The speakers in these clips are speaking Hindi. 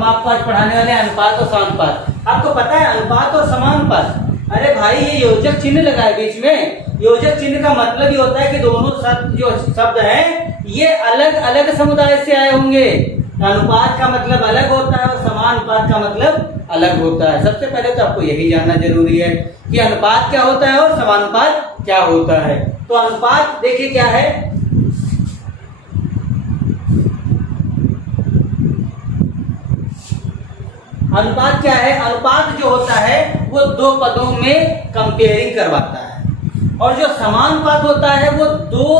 हम आपको आज पढ़ाने वाले हैं अनुपात और समानुपात। आपको पता है अनुपात और समानुपात, अरे भाई ये योजक चिन्ह लगा है बीच में। योजक चिन्ह का मतलब ये होता है कि दोनों शब्द जो शब्द हैं ये अलग अलग समुदाय से आए होंगे। अनुपात का मतलब अलग होता है और समानुपात का मतलब अलग होता है। सबसे पहले तो आपको यही जानना जरूरी है कि अनुपात क्या होता है और समानुपात क्या होता है। तो अनुपात देखिए क्या है, अनुपात क्या है? अनुपात जो होता है वो दो पदों में कंपेयरिंग करवाता है, और जो समानुपात होता है वो दो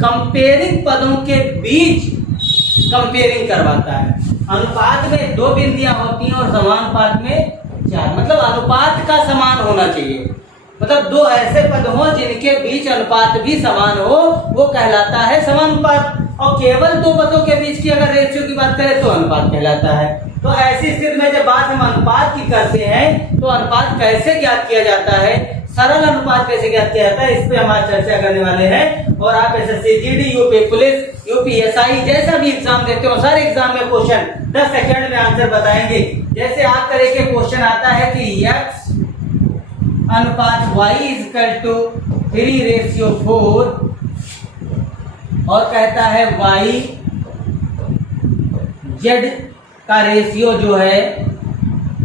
कंपेयरिंग पदों के बीच कंपेयरिंग करवाता है। अनुपात में दो बिंदियां होती हैं और समानुपात में चार। मतलब अनुपात का समान होना चाहिए, मतलब दो ऐसे पद हो जिनके बीच अनुपात भी समान हो, वो कहलाता है समानुपात। और केवल दो पदों के बीच की अगर रेशियो की बात करें तो अनुपात कहलाता है। तो ऐसी स्थिति में जब बात हम अनुपात की करते हैं तो अनुपात कैसे ज्ञात किया जाता है, सरल अनुपात कैसे ज्ञात किया जाता है, इस पे हमारी चर्चा करने वाले हैं। और आप SSC GD, UP police, UPSI जैसा भी एग्जाम देते हो, सारे एग्जाम में क्वेश्चन 10 सेकंड में आंसर बताएंगे। जैसे आप तरह के क्वेश्चन आता है कि x अनुपात y इक्वल टू 3:4 और कहता है y z का रेशियो जो है,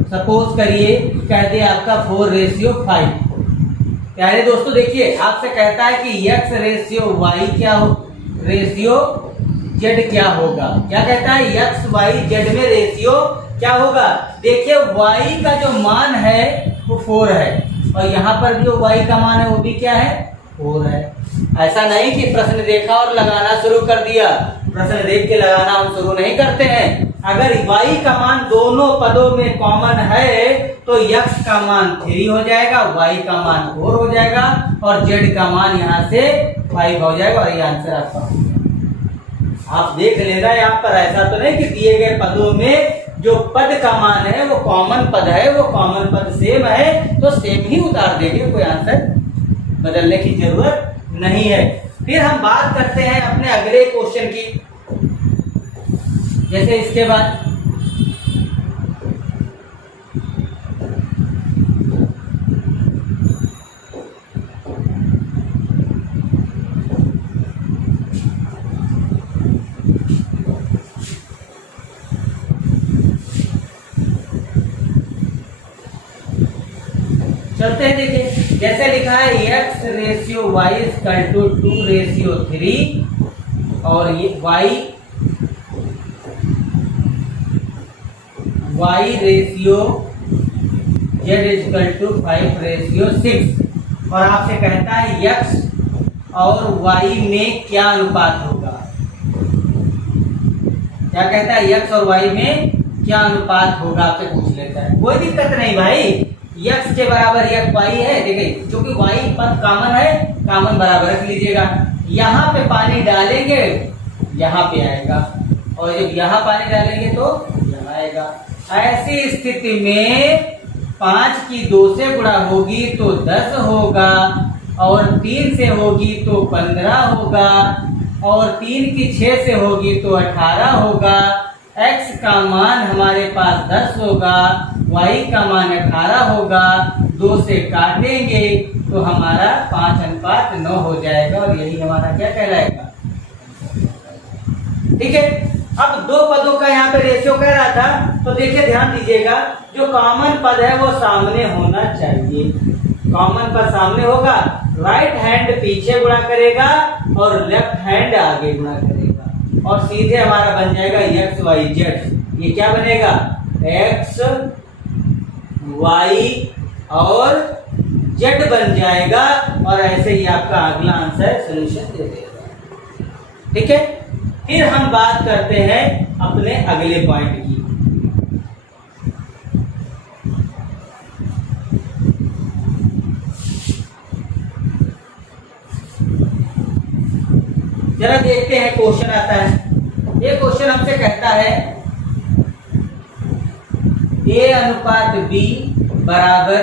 सपोज करिए कह दे आपका 4:5। प्यारे दोस्तों देखिए, आपसे कहता है कि x रेशियो y क्या हो, रेशियो z क्या होगा। क्या कहता है? x y z में रेशियो क्या होगा। देखिए y का जो मान है वो 4 है और यहाँ पर जो y का मान है वो भी क्या है, 4 है। ऐसा नहीं कि प्रश्न देखा और लगाना शुरू कर दिया, प्रश्न देख के लगाना हम शुरू नहीं करते हैं। अगर y का मान दोनों पदों में कॉमन है तो x का मान 3 हो जाएगा, y का मान 4 हो जाएगा और z का मान यहाँ से 5 हो जाएगा। और ये आंसर आपका, आप देख लेना यहाँ पर ऐसा तो नहीं कि दिए गए पदों में जो पद का मान है वो कॉमन पद है, वो कॉमन पद सेम है तो सेम ही उतार देंगे, कोई आंसर बदलने की जरूरत नहीं है। फिर हम बात करते हैं अपने अगले क्वेश्चन की। जैसे इसके बाद चलते हैं। देखिए जैसे लिखा है x ratio y equal to 2:3 और ये y ratio z equal to 5:6 और आपसे कहता है x और y में क्या अनुपात होगा। क्या कहता है? x और y में क्या अनुपात होगा आपसे पूछ लेता है। कोई दिक्कत नहीं भाई, x के बराबर x y है। देखिए क्योंकि y पद कॉमन है, कॉमन बराबर रख लीजिएगा। यहाँ पे पानी डालेंगे यहाँ पे आएगा और जब यहाँ पानी डालेंगे तो यहाँ आएगा। ऐसी स्थिति में 5 की 2 से गुणा होगी तो 10 होगा और 3 से होगी तो 15 होगा और 3 की 6 से होगी तो 18 होगा। x का मान हमारे पास 10 होगा, y का मान 18 होगा। 2 से काटेंगे तो हमारा 5:9 हो जाएगा और यही हमारा क्या कहलाएगा। ठीक है, अब दो पदों का यहाँ पे रेशियो कह रहा था तो देखिए ध्यान दीजिएगा, जो कॉमन पद है वो सामने होना चाहिए। कॉमन पद सामने होगा, राइट हैंड पीछे गुणा करेगा और लेफ्ट हैंड आगे गुणा करेगा और सीधे हमारा बन जाएगा x y z। ये क्या बनेगा? x y और z बन जाएगा और ऐसे ही आपका अगला आंसर सोल्यूशन दे देगा। ठीक है, फिर हम बात करते हैं अपने अगले पॉइंट की। जरा देखते हैं क्वेश्चन आता है। ये क्वेश्चन हमसे कहता है a अनुपात b बराबर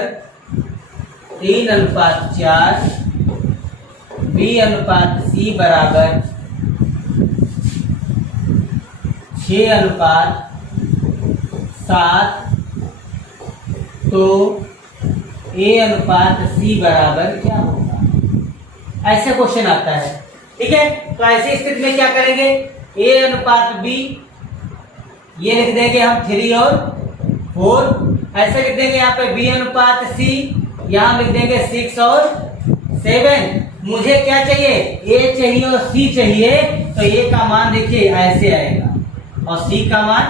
3:4, b अनुपात c बराबर 6:3 7 तो A/C बराबर क्या होगा, ऐसे क्वेश्चन आता है। ठीक है, तो ऐसी स्थिति में क्या करेंगे, A/B ये लिख देंगे हम 3 और 4, ऐसे लिख देंगे यहाँ पे B/C, यहाँ लिख देंगे 6 और 7। मुझे क्या चाहिए, A चाहिए और C चाहिए, तो A का मान देखिए ऐसे आएगा और C का मान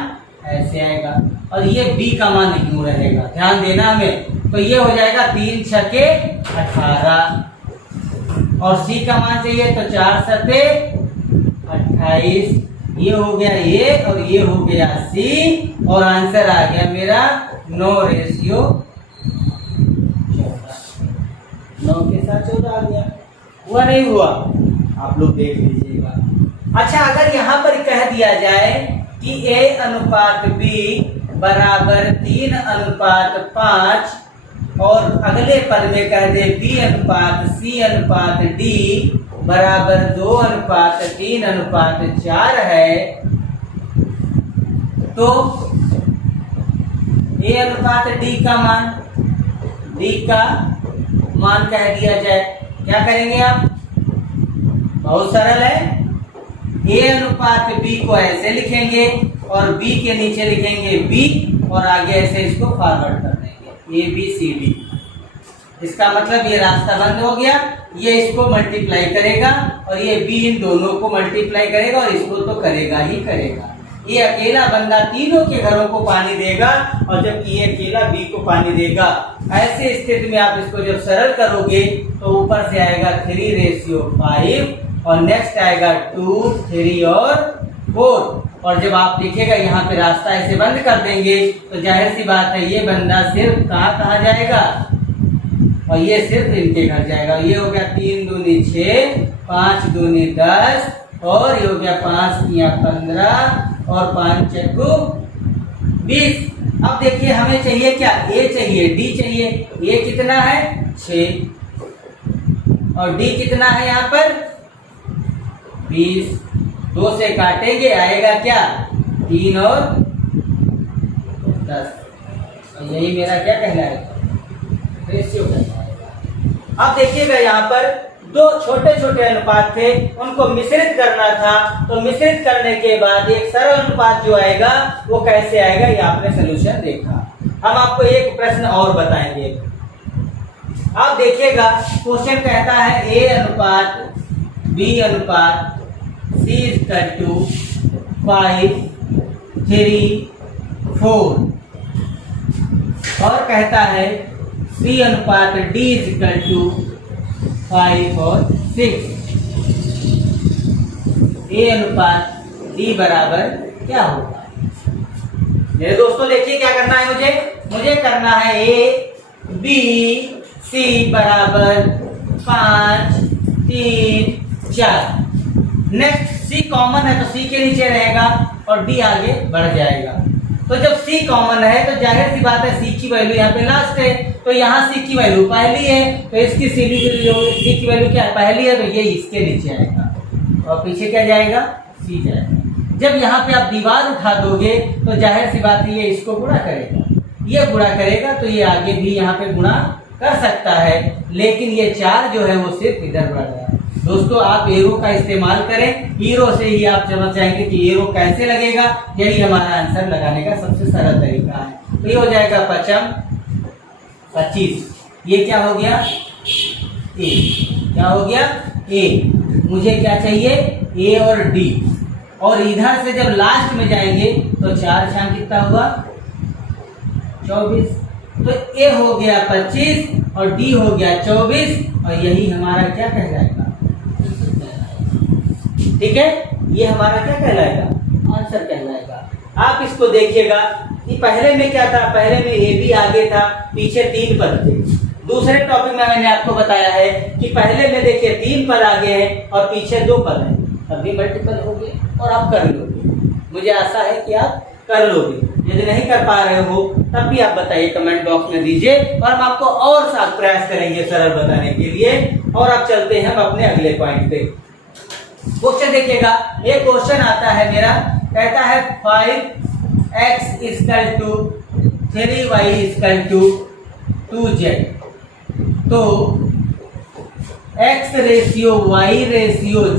ऐसे आएगा और ये B का मान यूं रहेगा, ध्यान देना हमें। तो ये हो जाएगा 3 छके 18 और C का मान चाहिए तो 4 सते 28। ये हो गया A और ये हो गया C और आंसर आ गया मेरा 9:14। 9 के साथ 14 आ गया। हुआ नहीं हुआ, आप लोग देख लीजिएगा। अच्छा, अगर यहाँ पर कह दिया जाए कि A/B बराबर 3:5 और अगले पद में कह दे B/C/D बराबर 2:3:4 है, तो A/D का मान, D का मान कह दिया जाए, क्या करेंगे आप, बहुत सरल है। A/B को ऐसे लिखेंगे और B के नीचे लिखेंगे B और आगे ऐसे इसको फॉरवर्ड कर देंगे ABCD। इसका मतलब ये रास्ता बंद हो गया, ये इसको मल्टीप्लाई करेगा और ये B इन दोनों को मल्टीप्लाई करेगा और इसको तो करेगा ही करेगा। ये अकेला बंदा तीनों के घरों को पानी देगा और जबकि ये अकेला B को पानी देगा। ऐसे स्थिति में आप इसको जब सरल करोगे तो ऊपर से आएगा 3:5 और नेक्स्ट आएगा 2, 3 और 4। और जब आप लिखेगा यहाँ पे रास्ता ऐसे बंद कर देंगे तो जाहिर सी बात है ये बंदा सिर्फ कहाँ जाएगा, और ये सिर्फ इनके घर जाएगा। ये हो गया 3 दूनी 6, 5 दूनी 10 और ये हो गया 5 तिया 15 और 5 चक्कू 20। अब देखिए हमें चाहिए क्या, A चाहिए, D चाहिए। A कितना है 6 और D कितना है यहाँ पर 20। 2 से काटेंगे आएगा क्या 3 और 10 और यही मेरा क्या कहलाएगा, रेशियो कहलाएगा। अब देखिएगा यहाँ पर दो छोटे छोटे अनुपात थे, उनको मिश्रित करना था, तो मिश्रित करने के बाद एक सरल अनुपात जो आएगा वो कैसे आएगा, ये आपने सोल्यूशन देखा। हम आपको एक प्रश्न और बताएंगे। आप देखिएगा क्वेश्चन कहता है A/B/C = 5, 3, 4 और कहता है C/D = 5 और 6। A/D बराबर क्या होगा। मेरे दोस्तों देखिए क्या करना है, मुझे करना है ABC बराबर 5, 3, 4। नेक्स्ट C कॉमन है तो C के नीचे रहेगा और D आगे बढ़ जाएगा। तो जब C कॉमन है तो जाहिर सी बात है C की वैल्यू यहाँ पे लास्ट है, तो यहाँ C की वैल्यू पहली है तो इसकी C की वैल्यू क्या है, पहली है, तो ये इसके नीचे आएगा और पीछे क्या जाएगा C जाएगा। जब यहाँ पे आप दीवार उठा दोगे तो जाहिर सी बात है ये इसको गुणा करेगा, ये गुणा करेगा तो ये आगे भी यहाँ पे गुणा कर सकता है, लेकिन ये 4 जो है वो सिर्फ इधर बढ़ रहा है। दोस्तों आप एरो का इस्तेमाल करें, एरो से ही आप समझ जाएंगे कि एरो कैसे लगेगा, यही हमारा आंसर लगाने का सबसे सरल तरीका है। तो ये हो जाएगा 25। ये क्या हो गया A, क्या हो गया A। मुझे क्या चाहिए A और D, और इधर से जब लास्ट में जाएंगे तो 4 छाम कितना हुआ 24, तो A हो गया 25 और D हो गया 24 और यही हमारा क्या कहलाएगा, ठीक है, ये हमारा क्या कहलाएगा, आंसर कहलाएगा। आप इसको देखिएगा कि पहले में क्या था, पहले में ए बी आगे था, पीछे 3 पद थे। दूसरे टॉपिक में मैंने आपको बताया है कि पहले में देखिए 3 पद आगे हैं और पीछे 2 पद हैं, तब भी मल्टीपल हो गए और आप कर लोगे। मुझे आशा है कि आप कर लोगे। यदि नहीं कर पा रहे हो तब भी आप बताइए, कमेंट बॉक्स में दीजिए और हम आपको और साथ प्रयास करेंगे सरल बताने के लिए। और अब चलते हैं हम अपने अगले पॉइंट पे। क्वेश्चन देखिएगा, एक क्वेश्चन आता है मेरा, कहता है 5 x equal to 3y equal to 2z। तो x ratio y ratio z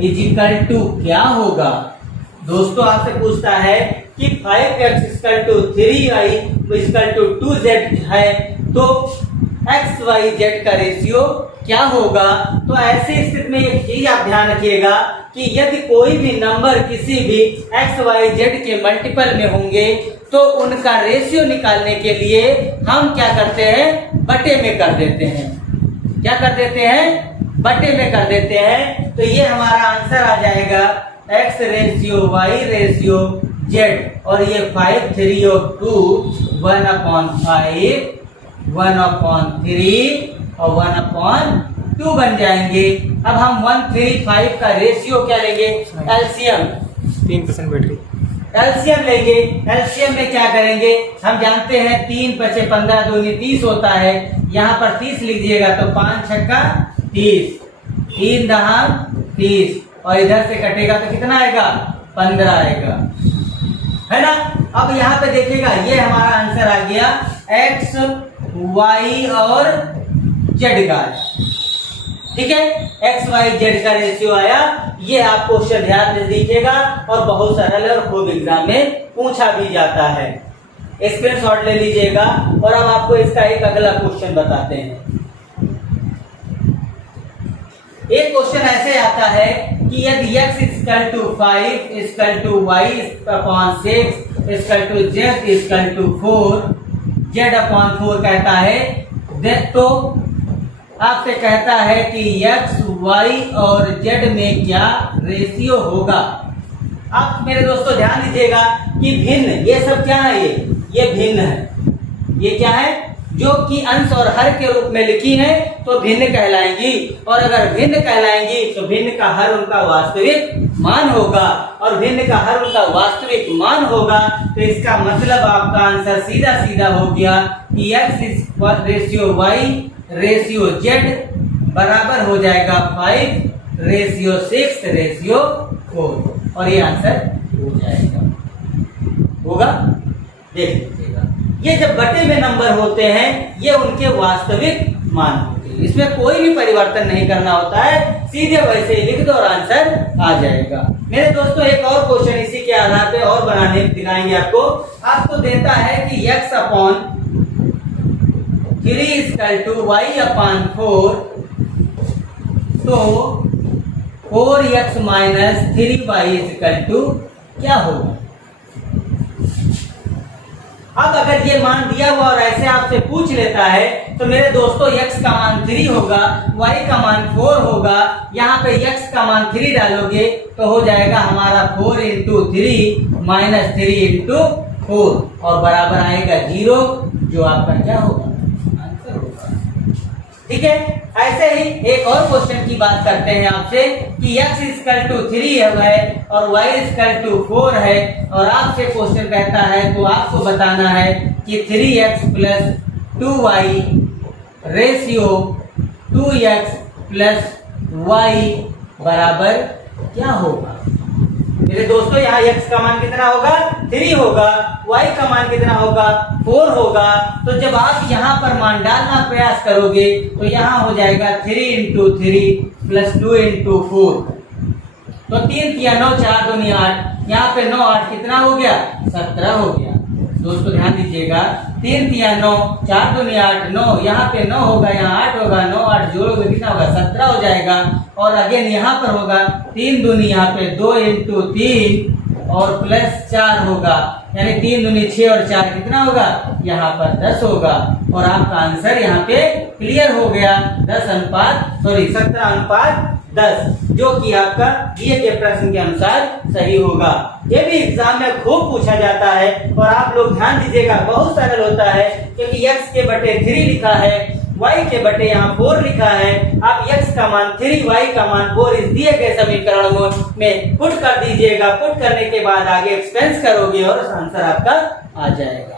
is equal to क्या होगा? दोस्तों आपसे पूछता है कि 5x equal to 3y equal to 2z है, तो x y z का रेशियो क्या होगा? तो ऐसी स्थिति में एक चीज आप ध्यान रखिएगा कि यदि कोई भी नंबर किसी भी x y z के मल्टीपल में होंगे तो उनका रेशियो निकालने के लिए हम क्या करते हैं? बटे में कर देते हैं। क्या कर देते हैं? बटे में कर देते हैं। तो ये हमारा आंसर आ जाएगा x ratio y ratio z, और ये 5 3 और 2 1/5 1/3 और 1/2 बन जाएंगे। अब हम 135 का रेशियो क्या लेंगे? एलसीएम। 3% बैटरी एलसीएम लेंगे। एलसीएम में क्या करेंगे? हम जानते हैं 3 × 5 = 15, 2 × 30 होता है। यहाँ पर 30 लीजिएगा तो 5 × 6 = 30, 3 × 10 = 30, और इधर से कटेगा तो कितना आएगा? 15 आएगा, है ना। अब यहाँ पे देखिएगा ये हमारा आंसर आ गया x y और z का, ठीक है। x y z का रेशियो आया। ये आप क्वेश्चन ध्यान से देखिएगा और बहुत सरल और खूब एग्जाम में पूछा भी जाता है। स्क्रीनशॉट ले लीजिएगा। और अब आपको इसका एक अगला क्वेश्चन बताते हैं। एक क्वेश्चन ऐसे आता है कि यदि x equal to 5 equal to y upon 6 equal to z equal to 4 z upon 4 कहता है, तो आपसे कहता है कि x y और z में क्या रेशियो होगा। आप मेरे दोस्तों ध्यान दीजिएगा कि भिन्न, ये सब क्या है? ये भिन्न है। ये क्या है? जो कि अंश और हर के रूप में लिखी है तो भिन्न कहलाएंगी, और अगर भिन्न कहलाएंगी तो भिन्न का हर उनका वास्तविक मान होगा, और भिन्न का हर उनका वास्तविक मान होगा। तो इसका मतलब आपका आंसर सीधा सीधा हो गया कि x ratio y ratio z बराबर हो जाएगा 5 रेशियो 6 रेशियो 4, और ये आंसर हो जाएगा। होगा? देख लीजिएगा, ये जब बटे में नंबर होते हैं ये उनके वास्तविक मान होते हैं, इसमें कोई भी परिवर्तन नहीं करना होता है, सीधे वैसे ही लिख दो और आंसर आ जाएगा। मेरे दोस्तों एक और क्वेश्चन इसी के आधार पे और बनाने दिखाएंगे आपको। आपको देता है कि x upon 3 equal to y upon 4, तो 4x minus 3y equal to क्या होगा? अब अगर ये मान दिया हुआ और ऐसे आपसे पूछ लेता है तो मेरे दोस्तों x का मान 3 होगा, y का मान 4 होगा। यहाँ पे x का मान 3 डालोगे तो हो जाएगा हमारा 4 × 3 माइनस 3 × 4, और बराबर आएगा 0, जो आपका क्या होगा? आंसर होगा। ठीक है। ऐसे ही एक और क्वेश्चन की बात करते हैं आपसे कि x इक्वल टू 3 है और y इक्वल टू 4 है, और आपसे क्वेश्चन कहता है तो आपको बताना है कि 3x plus 2y ratio 2x plus y बराबर क्या होगा? मेरे दोस्तों यहाँ x का मान कितना होगा? 3 होगा। y का मान कितना होगा? 4 होगा। तो जब आप यहाँ पर मान डालना प्रयास करोगे तो यहाँ हो जाएगा 3 × 3 प्लस 2 × 4, तो 3 × 9 4 दूनी 8, यहाँ पे 9 8 कितना हो गया? 17 हो गया। दोस्तों ध्यान दीजिएगा, 3 × 9 4 दूनी 8 9, यहाँ पे 9 होगा, यहाँ 8 होगा, 9 8 जोड़ोगे कितना होगा? 17 हो जाएगा। और अगेन यहाँ पर होगा 3 दूनी यहाँ पे 2 × 3 और प्लस 4 होगा, यानी 3 दूनी 6 और 4 कितना होगा? यहाँ पर 10 होगा। और आपका आंसर यहाँ पे क्लियर हो गया, 17:10, जो कि आपका दिए गए प्रश्न के अनुसार सही होगा। ये भी एग्जाम में खूब पूछा जाता है, और आप लोग ध्यान दीजिएगा, बहुत सरल होता है, क्योंकि x के बटे 3 लिखा है, y के बटे यहाँ 4 लिखा है। आप x का मान 3 y का मान 4 इस दिए गए समीकरणों में पुट कर दीजिएगा। पुट करने के बाद आगे एक्सपेंस करोगे और आंसर आपका आ जाएगा।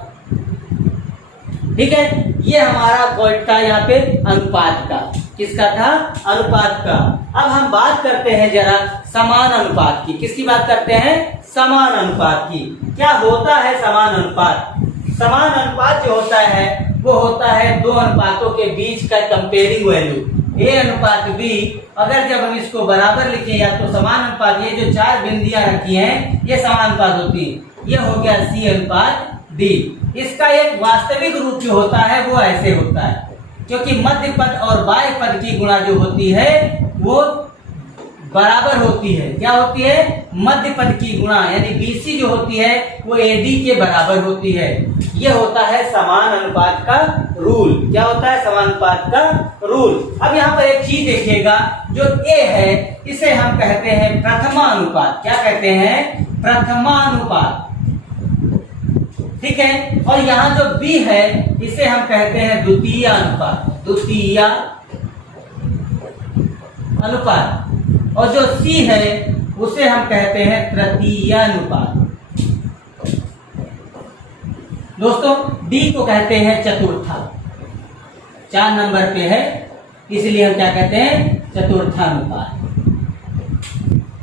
ठीक है, ये हमारा पॉइंट था यहाँ पे अनुपात का। किसका था? अनुपात का। अब हम बात करते हैं जरा समान अनुपात की। किसकी बात करते हैं? समान अनुपात की। क्या होता है समान अनुपात? समान अनुपात जो होता है वो होता है दो अनुपातों के बीच का कंपेयरिंग वैल्यू, ए अनुपात बी। अगर जब हम इसको बराबर लिखें या तो समान अनुपात, ये जो चार बिंदियां रखी हैं ये समान अनुपात होती है। ये हो गया सी अनुपात डी। इसका एक वास्तविक रूप जो होता है वो ऐसे होता है, क्योंकि मध्य पद और बाह्य पद की गुणा जो होती है वो बराबर होती है। क्या होती है? मध्य पद की गुणा, यानी बीसी जो होती है वो एडी के बराबर होती है। ये होता है समान अनुपात का रूल। क्या होता है? समान अनुपात का रूल। अब यहाँ पर एक चीज देखिएगा, जो ए है इसे हम कहते हैं प्रथमानुपात। क्या कहते हैं? प्रथमानुपात। ठीक है। और यहाँ जो बी है इसे हम कहते हैं द्वितीय अनुपात। द्वितीय अनुपात। और जो सी है उसे हम कहते हैं तृतीय अनुपात। दोस्तों डी को कहते हैं चतुर्था। 4 नंबर पे है, इसलिए हम क्या कहते हैं? चतुर्थानुपात।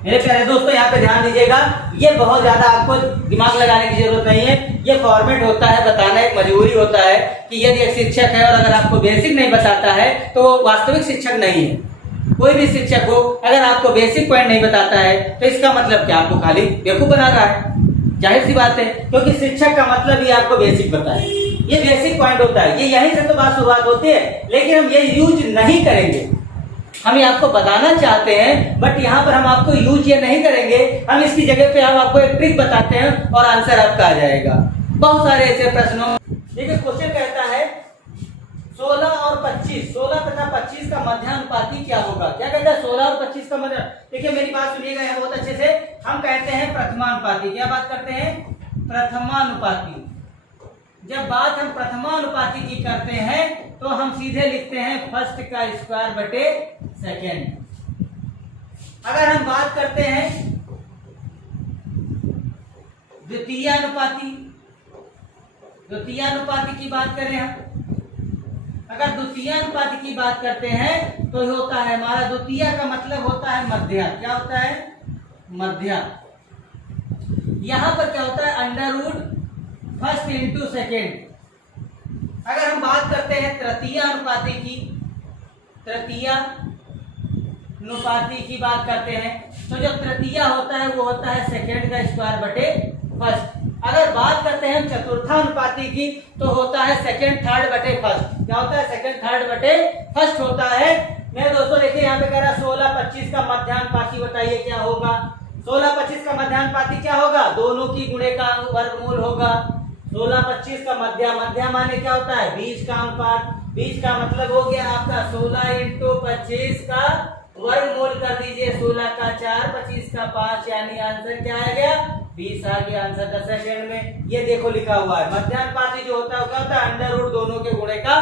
मेरे प्यारे दोस्तों यहाँ पे ध्यान दीजिएगा, ये बहुत ज्यादा आपको दिमाग लगाने की जरूरत नहीं है। ये फॉर्मेट होता है, बताना एक मजबूरी होता है कि यदि एक शिक्षक है और अगर आपको बेसिक नहीं बताता है तो वो वास्तविक शिक्षक नहीं है। कोई भी शिक्षक हो, अगर आपको बेसिक पॉइंट नहीं बताता है तो इसका मतलब क्या? आपको खाली बेवकूफ बना रहा है। जाहिर सी बात है, क्योंकि शिक्षक का मतलब ही आपको बेसिक बताए। ये बेसिक पॉइंट होता है, ये यहीं से तो बात शुरुआत होती है, लेकिन हम ये यूज नहीं करेंगे। हम ये आपको बताना चाहते हैं, बट यहाँ पर हम आपको यूज ये नहीं करेंगे। हम इसकी जगह पे हम आपको एक ट्रिक बताते हैं और आंसर आपका आ जाएगा। बहुत सारे ऐसे प्रश्नों, देखिए क्वेश्चन कहता है 16 और 25, 16 तथा 25 का मध्यानुपाती क्या होगा? क्या कहता है? 16 और 25 का मध्य। देखिए मेरी बात सुनिएगा यहाँ बहुत अच्छे से। हम कहते हैं प्रथमानुपाती। क्या बात करते हैं? प्रथमानुपाती। जब बात हम प्रथमानुपाती की करते हैं तो हम सीधे लिखते हैं फर्स्ट का स्क्वायर बटे सेकेंड। अगर हम बात करते हैं द्वितीय अनुपाती, द्वितीय अनुपाती की बात करें हम, अगर द्वितीय अनुपाती की बात करते हैं तो होता है हमारा द्वितीय का मतलब होता है मध्य। क्या होता है? मध्य। यहां पर क्या होता है? Under root first into second. अगर हम बात करते हैं तृतीय अनुपाती की, तृतीय अनुपाती की बात करते हैं तो जो तृतीय होता है वो होता है सेकेंड का स्क्वायर बटे फर्स्ट। अगर बात करते हैं चतुर्थानुपाती की तो होता है सेकेंड थर्ड बटे फर्स्ट। क्या होता है? सेकेंड थर्ड बटे फर्स्ट होता है। मेरे दोस्तों देखिए यहाँ पे कह रहा 16-25 का मध्यानुपाती बताइए क्या होगा? 16-25 का मध्यानुपाती क्या होगा? दोनों की गुणे का वर्गमूल होगा। 16-25 का मध्य, मध्य माने क्या होता है? बीच का अनुपात। बीच का मतलब हो गया आपका 16 इंटू 25 का वर्गमूल कर दीजिए। 16 का 4, 25 का 5, यानी आंसर क्या आ गया? 20 आ गया आंसर 10 सेकंड में। ये देखो लिखा हुआ है मध्यानुपाती जो होता है वो क्या होता है? अंडर रूट दोनों के गुणे का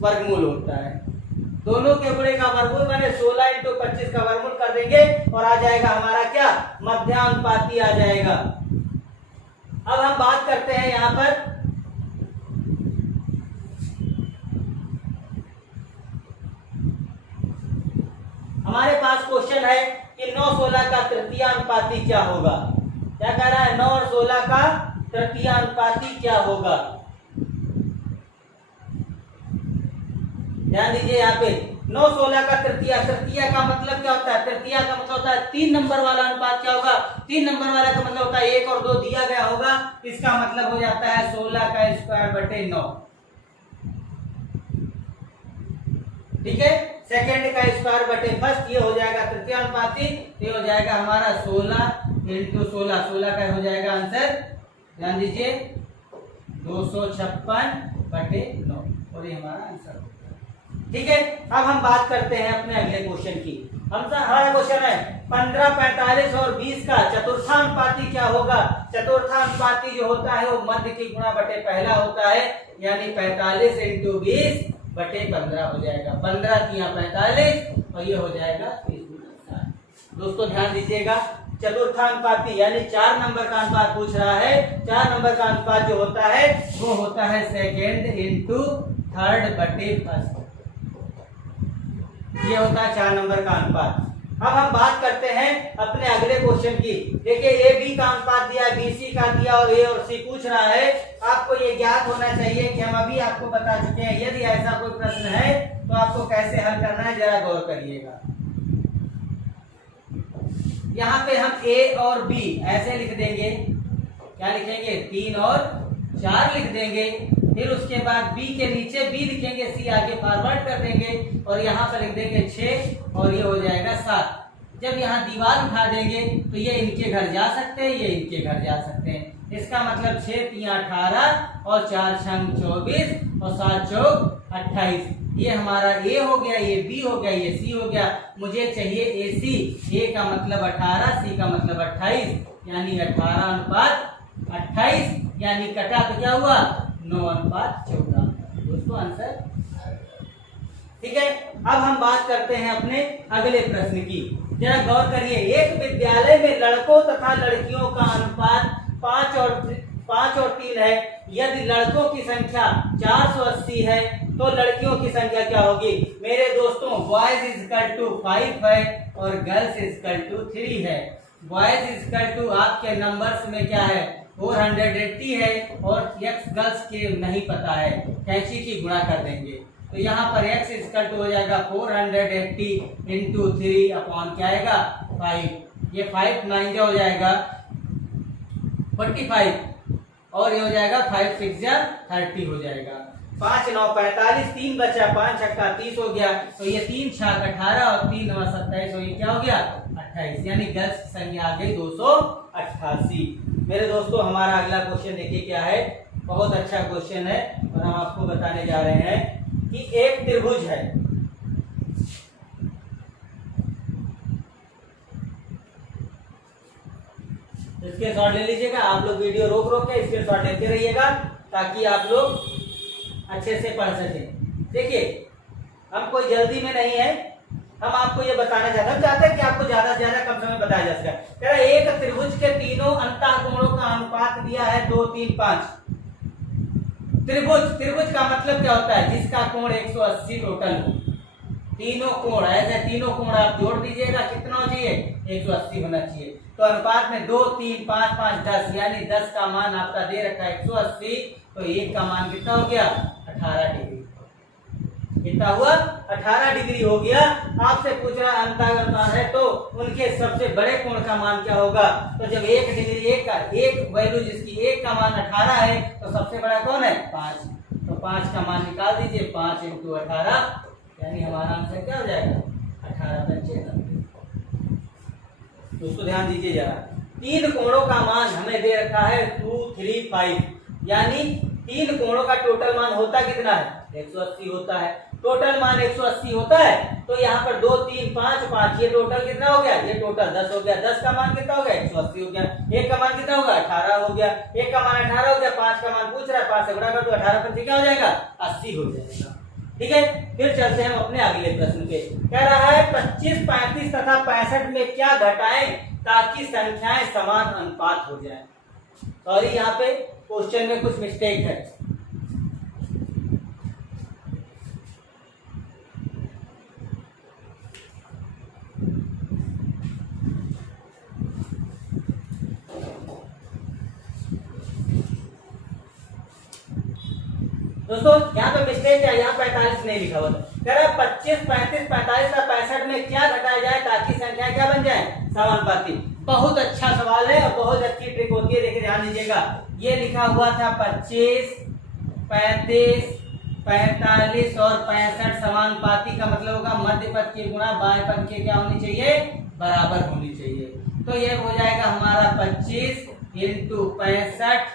वर्गमूल होता है। दोनों के गुणे का वर्गमूल माने 16 इंटू 25 का वर्गमूल कर देंगे और आ जाएगा हमारा क्या? मध्यानुपाती आ जाएगा। अब हम बात करते हैं यहाँ पर हमारे पास क्वेश्चन है कि 9-16 का तृतीयानुपाती क्या होगा? क्या कह रहा है? 9 और 16 का तृतीयानुपाती क्या होगा? ध्यान दीजिए यहाँ पे 9-16 का तृतीय, तृतीय का मतलब क्या होता है? तृतीय का मतलब होता है 3 नंबर वाला अनुपात। क्या होगा? 3 नंबर वाला का मतलब होता है 1 और 2 दिया गया होगा, इसका मतलब हो जाता है 16 का स्क्वायर बटे 9। ठीक है, सेकेंड का स्क्वायर बटे फर्स्ट, ये हो जाएगा तृतीय अनुपाती। ये हो जाएगा हमारा 16 इंटू 16, 16 का हो जाएगा आंसर। ध्यान दीजिए 256 बटे 9 और ये हमारा आंसर। ठीक है, अब हम बात करते हैं अपने अगले क्वेश्चन की। हमारा क्वेश्चन है 15, 45 और 20 का चतुर्थानुपाती क्या होगा? चतुर्थानुपाती जो होता है वो मध्य की गुणा बटे पहला होता है, यानी 45 इंटू 20 बटे 15 हो जाएगा। 15 किया 45 और ये हो जाएगा 30। दोस्तों ध्यान दीजिएगा, चतुर्थानुपाती यानी 4 नंबर का अनुपात पूछ रहा है। 4 नंबर का अनुपात जो होता है वो होता है सेकेंड इंटू थर्ड बटे फर्स्ट। ये होता है 4 नंबर का अनुपात। अब हम बात करते हैं अपने अगले क्वेश्चन की। देखिए ए बी का अनुपात दिया, बी सी का दिया और ए और सी पूछ रहा है। आपको ये ज्ञात होना चाहिए कि हम अभी आपको बता चुके हैं। यदि ऐसा कोई प्रश्न है तो आपको कैसे हल करना है जरा गौर करिएगा। यहाँ पे हम ए और बी ऐसे लिख देंगे, क्या लिखेंगे 3 और 4 लिख देंगे। फिर उसके बाद बी के नीचे बी लिखेंगे, सी आगे फॉरवर्ड कर देंगे और यहाँ पर लिख देंगे 6 और ये हो जाएगा 7। जब यहाँ दीवार उठा देंगे तो ये इनके घर जा सकते हैं, ये इनके घर जा सकते हैं। इसका मतलब 6 3 18 और 4 6 24 और 7 चौक 28। ये हमारा ए हो गया, ये बी हो गया, ये सी हो गया। मुझे चाहिए ए सी। ए का मतलब 18, सी का मतलब 28, यानी 18 अनुपात 28, यानी कटा तो क्या हुआ 9 अनुपात 14। दोस्तों आंसर ठीक है। अब हम बात करते हैं अपने अगले प्रश्न की। जरा गौर करिए, एक विद्यालय में लड़कों तथा लड़कियों का अनुपात 5 और 3 है। यदि लड़कों की संख्या 480 है तो लड़कियों की संख्या क्या होगी? मेरे दोस्तों बॉयज इज इक्वल टू 5 है और गर्ल्स इज इक्वल टू 3 है। बॉयज इज इक्वल टू आपके नंबर्स में क्या है 480 है और एक्स गर्ल्स के नहीं पता है, कैंची की गुणा कर देंगे तो यहाँ पर x इज इक्वल टू हो जाएगा 480 इंटू 3 अपॉन क्या आएगा 5। ये 5 9 हो जाएगा 45 और ये हो जाएगा 5 6 30 हो जाएगा। 5 9 45, 3 बचा, 5 छक्का 30 हो गया। तो ये 3 छक्का 18 और 3 9 27, तो ये क्या हो गया 28, यानी गर्ल्स की संख्या आ गई 288। मेरे दोस्तों हमारा अगला क्वेश्चन देखिए क्या है, बहुत अच्छा क्वेश्चन है और हम आपको बताने जा रहे हैं कि एक त्रिभुज है। स्क्रीनशॉट ले लीजिएगा, आप लोग वीडियो रोक रोक के स्क्रीनशॉट लेते रहिएगा ताकि आप लोग अच्छे से पढ़ सकें। देखिए हम कोई जल्दी में नहीं है, हम आपको ये बताना चाहते हैं, हम चाहते हैं कि आपको ज्यादा से ज्यादा कम समय बताया जा सके। एक त्रिभुज के तीनों अंतःकोणों का अनुपात दिया है 2 3 5। त्रिभुज का मतलब क्या होता है? जिसका कोण 180 टोटल हो। तीनों कोण ऐसे तीनों कोण आप जोड़ दीजिएगा, कितना हो चाहिए 180 होना चाहिए। तो अनुपात में 2 3 5 5 10, यानी 10 का मान आपका दे रखा है 180, तो 1 का मान कितना हो गया 18 डिग्री। कितना हुआ 18 डिग्री हो गया। आपसे पूछ रहा अंतःकोण है तो उनके सबसे बड़े कोण का मान क्या होगा? तो जब 1 डिग्री एक वैल्यू जिसकी 1 का मान 18 है तो सबसे बड़ा कौन है 5। तो 5 का मान निकाल दीजिए, 5 इंटू 18, यानी हमारा आंसर क्या हो जाएगा 18 95। दोस्तों ध्यान दीजिए जरा, तीन कोणों का मान हमें दे रखा है 2 3 5, यानी तीन कोणों का टोटल मान होता कितना है 180 होता है। टोटल मान 180 होता है तो यहाँ पर 2 3 5 5, ये टोटल कितना हो गया? ये टोटल 10 हो गया। 10 का मान कितना हो गया 180 हो गया। 1 का मान कितना होगा 18 हो गया। 1 का मान 18 हो गया, 5 का मान पूछ रहा है, 5 से बड़ा कर तो 18 पर क्या हो जाएगा 80 हो जाएगा। ठीक है, फिर चलते हैं अपने अगले प्रश्न पे। कह रहा है 25 35 तथा 65 में क्या घटाएं ताकि संख्याएं समान अनुपात हो जाए। सॉरी यहाँ पे क्वेश्चन में कुछ मिस्टेक है। दोस्तों यहाँ पे मिस्टेक है, यहाँ 45 नहीं लिखा हुआ था। कह रहा है 25 35 45 और 65 में क्या घटाया जाए ताकि संख्या क्या बन जाए समानुपाती। बहुत अच्छा सवाल है और बहुत अच्छी ट्रिक होती है। देखिए ध्यान दीजिएगा, ये लिखा हुआ था 25 35 45 और 65 समानुपाती का मतलब होगा मध्य पद की गुणा बाएं पद के क्या होनी चाहिए बराबर होनी चाहिए। तो ये हो जाएगा हमारा 25 इंटू 65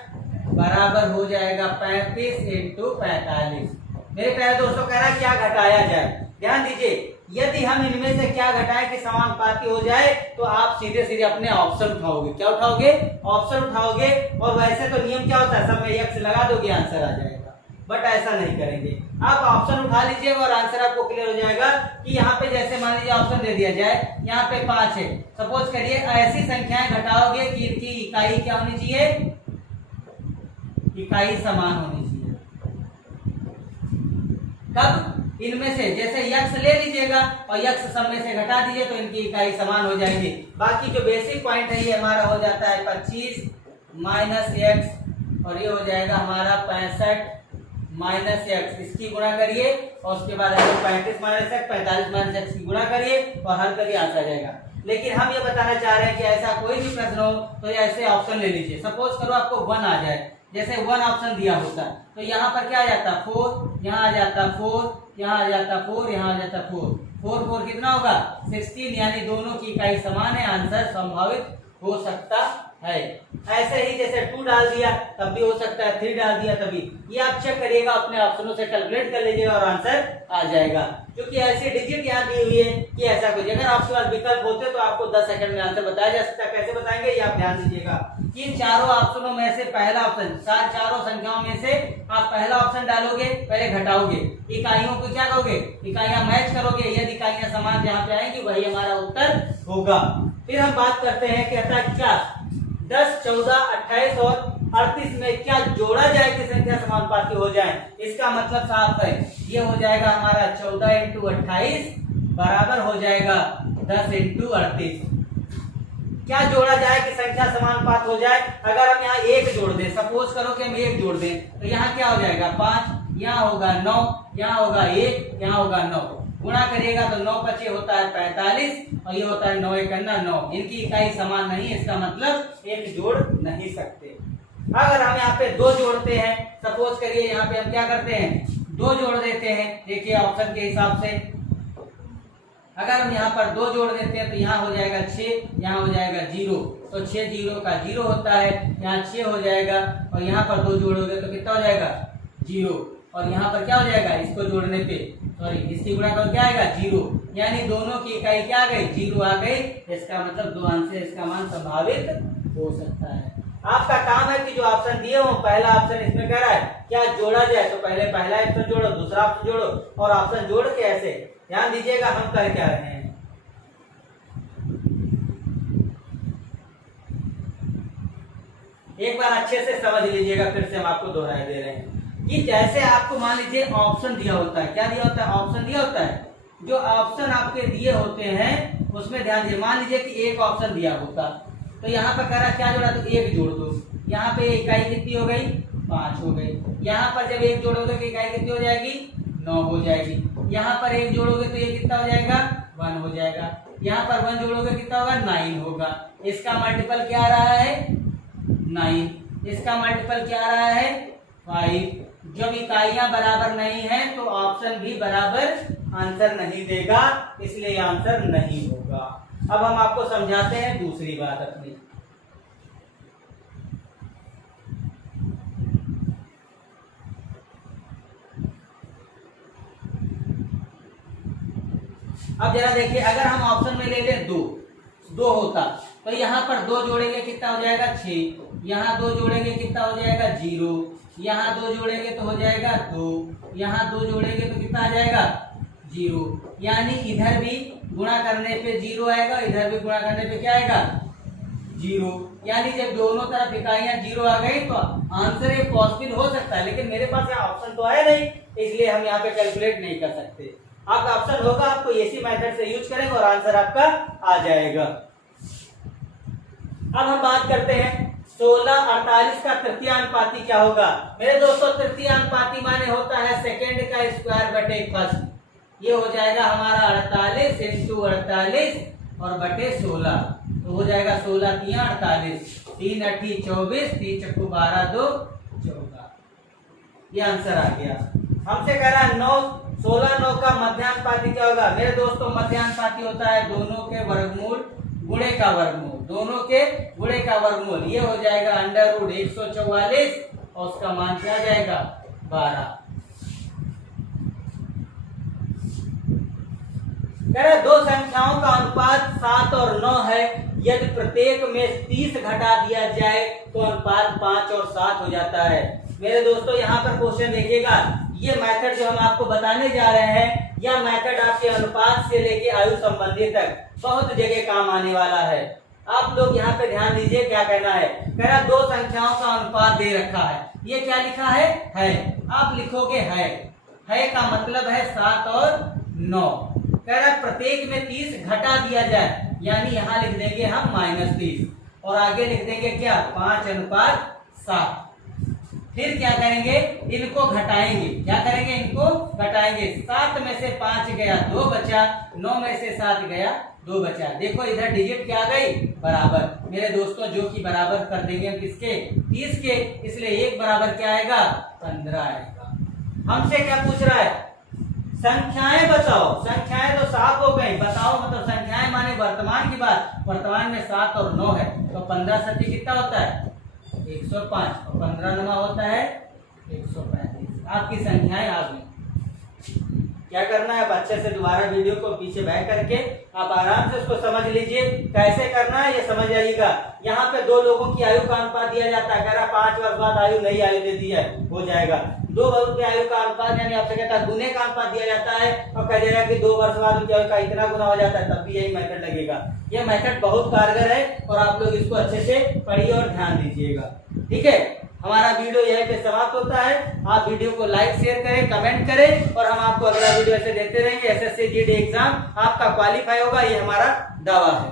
बराबर हो जाएगा 35 इंटू 45। मेरे प्यारे दोस्तों कह रहा है क्या घटाया जाए। ध्यान दीजिए, यदि हम इनमें से क्या घटाएं कि समानुपाती हो जाए तो आप सीधे सीधे अपने ऑप्शन उठाओगे। क्या उठाओगे? ऑप्शन उठाओगे। और वैसे तो नियम क्या होता है, सब में एक्स लगा दोगे आंसर आ जाएगा, बट ऐसा नहीं करेंगे। आप ऑप्शन उठा लीजिएगा और आंसर आपको क्लियर हो जाएगा कि यहाँ पे जैसे मान लीजिए ऑप्शन दे दिया जाए, यहाँ पे 5 है, सपोज करिए ऐसी संख्याएं घटाओगे कि इनकी इकाई क्या होनी चाहिए, इकाई समान होनी चाहिए। कब? इनमें से जैसे यक्स ले लीजिएगा और यक्स सब में से घटा दीजिए तो इनकी इकाई समान हो जाएगी। बाकी जो बेसिक पॉइंट है ये हमारा हो जाता है 25 माइनस एक्स और ये हो जाएगा हमारा 65 माइनस एक्स। इसकी गुणा करिए और उसके बाद 35 माइनस एक्स 45 माइनस एक्स की गुणा करिए और हल करिए, आंसर आ जाएगा। लेकिन हम ये बताना चाह रहे हैं कि ऐसा कोई भी प्रश्न हो तो ऐसे ऑप्शन ले लीजिए। सपोज करो आपको 1 आ जाए, जैसे 1 ऑप्शन दिया होता है तो यहाँ पर क्या आ जाता 4, यहाँ आ जाता 4, यहाँ आ जाता 4, यहाँ आ जाता 4, 4 4 कितना होगा 16, यानी दोनों की इकाई समान है, आंसर संभावित हो सकता है। ऐसे ही जैसे 2 डाल दिया तब भी हो सकता है, 3 डाल दिया तभी। ये आप चेक करिएगा, अपने ऑप्शनों से कैलकुलेट कर लीजिएगा और आंसर आ जाएगा। क्योंकि ऐसी डिजिट यहाँ दी हुई है कि ऐसा कुछ, अगर आपके पास विकल्प होते तो आपको 10 सेकंड में आंसर बताया जा सकता है। कैसे बताएंगे ये आप ध्यान दीजिएगा। इन चारों ऑप्शनों में से पहला ऑप्शन, चारों संख्याओं में से आप पहला ऑप्शन डालोगे, पहले घटाओगे, इकाइयों को क्या करोगे, इकाइयां मैच करोगे, यदि इकाइयां समान जहां पे आएंगी वही हमारा उत्तर होगा। फिर हम बात करते हैं, कहता है क्या 10, 14, 28 और 38 में क्या जोड़ा जाए कि संख्या समानुपाती हो जाए। इसका मतलब साफ है, ये हो जाएगा हमारा 14 इंटू 28 बराबर हो जाएगा 10 इंटू 38। क्या जोड़ा जाए कि संख्या समानुपात हो जाए। अगर हम यहाँ 1 जोड़ दें, सपोज करो कि हम 1 जोड़ दें तो यहाँ क्या हो जाएगा 5, यहाँ होगा 9, यहाँ होगा 1, यहाँ होगा 9। गुणा करिएगा तो 9 पचे होता है 45 और ये होता है 9 1 9। इनकी इकाई समान नहीं, इसका मतलब एक जोड़ नहीं सकते। अगर हम यहाँ पे 2 जोड़ते हैं, सपोज करिए यहाँ पे हम क्या करते हैं 2 जोड़ देते हैं। देखिए ऑप्शन के हिसाब से अगर हम यहाँ पर 2 जोड़ देते हैं तो यहाँ हो जाएगा 6, यहाँ हो जाएगा 0, तो 6 0 का 0 होता है, यहाँ 6 हो जाएगा और यहाँ पर 2 जोड़ोगे तो कितना हो जाएगा 0 और यहाँ पर क्या हो जाएगा, इसको जोड़ने पे सॉरी इसकी गुणा करो क्या आएगा 0, यानी दोनों की इकाई क्या आ गई 0 आ गई। इसका मतलब दो आंसर इसका मान संभावित हो सकता है। आपका काम है कि जो ऑप्शन दिए हो, पहला ऑप्शन इसमें कह रहा है क्या जोड़ा जाए तो पहले पहला ऑप्शन जोड़ो, दूसरा ऑप्शन जोड़ो और ऑप्शन जोड़ के ऐसे ध्यान दीजिएगा हम कर क्या रहे हैं। एक बार अच्छे से समझ लीजिएगा, फिर से हम आपको दोहराए दे रहे हैं कि जैसे आपको मान लीजिए ऑप्शन दिया होता है, क्या दिया होता है ऑप्शन दिया होता है, जो ऑप्शन आपके दिए होते हैं उसमें ध्यान दीजिए। मान लीजिए कि एक ऑप्शन दिया होता तो यहाँ पर कह रहा क्या जोड़ा तो 1 जोड़ दो, यहाँ पे इकाई कितनी हो गई 5 हो गई। यहाँ पर जब 1 जोड़ोगे तो इकाई कितनी हो जाएगी 9 हो जाएगी। यहाँ पर 1 जोड़ोगे तो ये कितना हो जाएगा 1 हो जाएगा। यहाँ पर 1 जोड़ोगे कितना होगा 9 होगा। इसका मल्टीपल क्या आ रहा है 9, इसका मल्टीपल क्या आ रहा है 5। जब इकाइयां बराबर नहीं है तो ऑप्शन भी बराबर आंसर नहीं देगा, इसलिए आंसर नहीं होगा। अब हम आपको समझाते हैं दूसरी बात अपनी। अब जरा देखिए, अगर हम ऑप्शन में ले लें 2 होता तो यहाँ पर 2 जोड़ेंगे कितना हो जाएगा 6, यहाँ 2 जोड़ेंगे कितना हो जाएगा 0, यहाँ 2 जोड़ेंगे तो हो जाएगा 2, यहाँ 2 जोड़ेंगे तो कितना आ जाएगा 0, यानी इधर भी गुणा करने पे 0 आएगा, इधर भी गुणा करने पे क्या आएगा 0। यानी जब दोनों तरफ इकाइयां 0 आ गई तो आंसर एक पॉसिबल हो सकता है, लेकिन मेरे पास यहाँ ऑप्शन तो आया नहीं, इसलिए हम यहाँ पे कैलकुलेट नहीं कर सकते। आपका ऑप्शन होगा, आपको इसी मेथड से यूज करेंगे और आंसर आपका आ जाएगा। अब हम बात करते हैं 16 48 का तृतीयानुपाती क्या होगा। मेरे दोस्तों तृतीयानुपाती माने होता है सेकेंड का स्क्वायर बटे फर्स्ट। ये हो जाएगा हमारा 48 इंटू 48 और बटे 16, तो हो जाएगा 16 तिया 48, 3 अठी 24, 3 चक्कू 12 2 14। ये आंसर आ गया। हमसे कह रहा है 9 16 9 का मध्यानुपाती क्या होगा। मेरे दोस्तों मध्यानुपाती होता है दोनों के वर्गमूल गुणे का वर्गमूल, दोनों के गुणे का वर्गमूल। ये हो जाएगा अंडर रूट 144 और उसका मान क्या आ जाएगा 12। कह रहे दो संख्याओं का अनुपात 7 और 9 है, यदि प्रत्येक में 30 घटा दिया जाए तो अनुपात 5 और 7 हो जाता है। मेरे दोस्तों यहाँ पर क्वेश्चन देखिएगा, ये मेथड जो हम आपको बताने जा रहे हैं, यह मेथड आपके अनुपात से लेके आयु संबंधी तक बहुत जगह काम आने वाला है। आप लोग यहाँ पे ध्यान दीजिए क्या कहना है। कह रहा दो संख्याओं का अनुपात दे रखा है, ये क्या लिखा है आप लिखोगे है है का मतलब है 7 और 9। कह रहा है प्रत्येक में 30 घटा दिया जाए, यानी यहां लिख देंगे हम -30 और आगे लिख देंगे क्या 5:7। फिर क्या करेंगे, इनको घटाएंगे। क्या करेंगे, इनको घटाएंगे। 7 में से 5 गया 2 बचा, 9 में से 7 गया 2 बचा। देखो इधर डिजिट क्या आ गई, बराबर। मेरे दोस्तों जो कि बराबर कर देंगे हम किसके, 30 के, इसलिए 1 बराबर क्या आएगा, 15 आएगा। हमसे क्या पूछ रहा है, संख्याएं बताओ। संख्याएं तो 7 हो गई, बताओ मतलब संख्याएं माने वर्तमान की बात। वर्तमान में 7 और 9 है, तो 15 सती कितना होता है 105 और 15 नमा होता है 135। आपकी संख्याएं आ गई। क्या करना है, अब अच्छे से दोबारा वीडियो को पीछे बैक करके आप आराम से उसको समझ लीजिए। कैसे करना है ये समझ आइएगा। यहाँ पे 2 लोगों की आयु का अनुपात दिया जाता है। कह रहा 5 वर्ष बाद आयु नई आयु दे दी है, हो जाएगा। 2 वर्ष की आयु का अनुपात यानी आपसे कहता है गुने का अनुपात दिया जाता है और कह देगा कि 2 वर्ष बाद उनकी आयु का इतना गुना हो जाता है, तब भी यही मेथड लगेगा। यह मेथड बहुत कारगर है और आप लोग इसको अच्छे से पढ़िए और ध्यान दीजिएगा। ठीक है, हमारा वीडियो यहीं पे समाप्त होता है। आप वीडियो को लाइक शेयर करें, कमेंट करें और हम आपको अगला वीडियो ऐसे देते रहेंगे। एसएससी जीडी एग्जाम आपका क्वालिफाई होगा, ये हमारा दावा है।